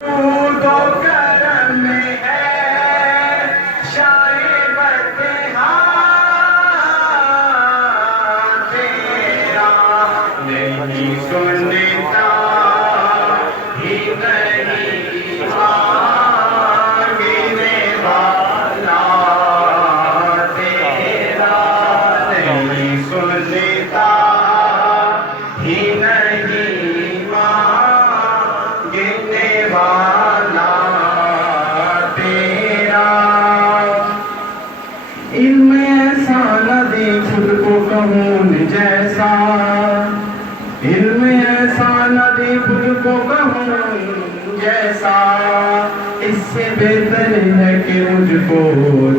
تو کرم ہے شائبت تیرا نہیں سنتا ہی نہیں مانگنے والا تیرا نہیں سنتا ہی نہیں مانگنے والا تیرا علم ایسا نہ دے خود کو کون جیسا علم ایسا نہ دے خود کو کون جیسا اس سے بہتر ہے کہ مجھ کو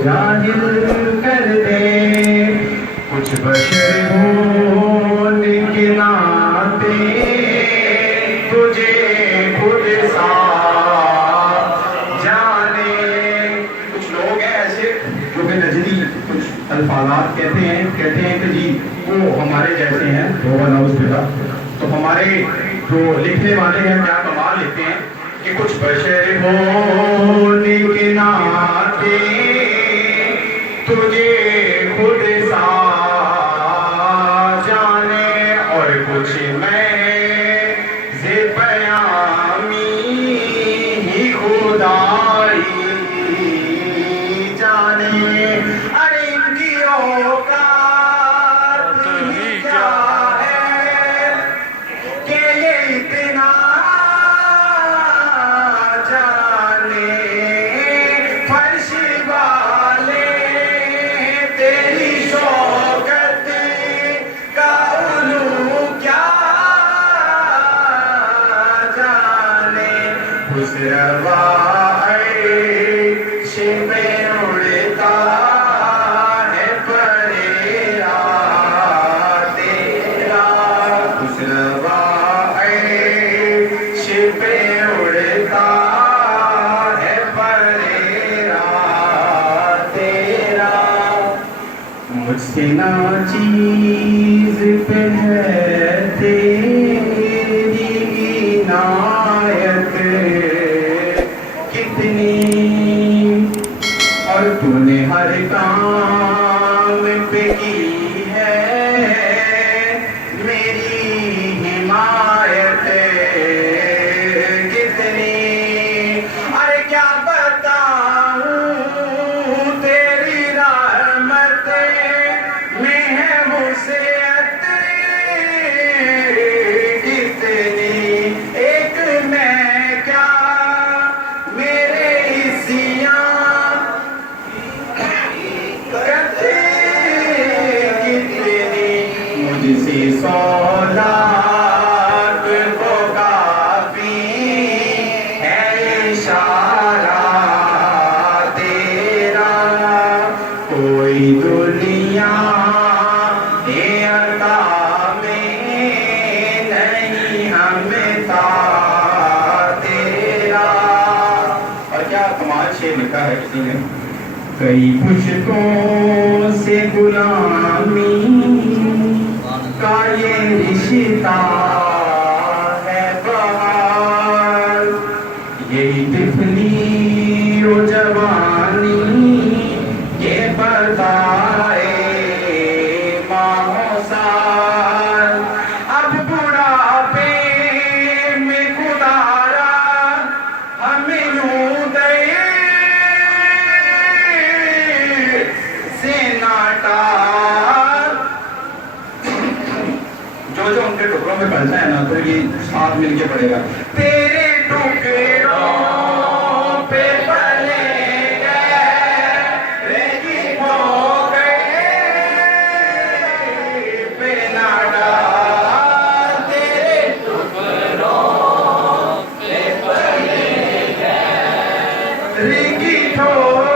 جاہل کر دے کچھ بشر ہونے کے ناطے تجھے خود سا جانے کچھ لوگ ہیں ایسے جو کہ نجدی کچھ الفاظات کہتے ہیں کہ جی وہ ہمارے جیسے ہیں تو ہمارے جو لکھنے والے ہیں کیا کمال لکھتے ہیں کہ کچھ بشر ہونے کے ناطے تجھے خود سا جانے اور کچھ میں سے پیامی ہی خدائی جانے ارے ان کی اوقات ہی کیا ہے کہ یہ اتنا جانے فرش والے تیری شوکت کا علو کیا جانے خسروا عرش میں اڑتا ہے پریرا تیرا خسروا عرش پہ اڑتا ہے پریرا تیرا مجھ سے ناچیز پہ ہے تیری عنایت کتنی اور تو نے ہر کام پہ کی ہے میری حمایت کتنی ارے کیا بتاؤں تیری رحمت میں ہے وسعت کتنی ایک میں کیا میرے حصیاں کتنی مجھ سے 100 لاکھ کو کافی ہے اشارہ تیرا کوئی دنیا عطا میں نہیں ہمیں تھا تیرا اور کیا کمال شعر لکھا ہے کسی نے کئی مشکوں سے غلامی کا یہ رشتہ ہے بہار یہی طفلی و جوانی یہ بتائے ماہ و سال اب بڑھاپے میں خدارا ہمیں یوں دے جو ان کے ٹکڑوں میں پڑھتا ہے نا تو یہ ساتھ مل کے پڑھے گا تیرے ٹکڑوں پہ پلے گئے لیکن ہو گئے پہ نہ ڈال تیرے ٹکڑوں پہ پلے گئے لیکن ہو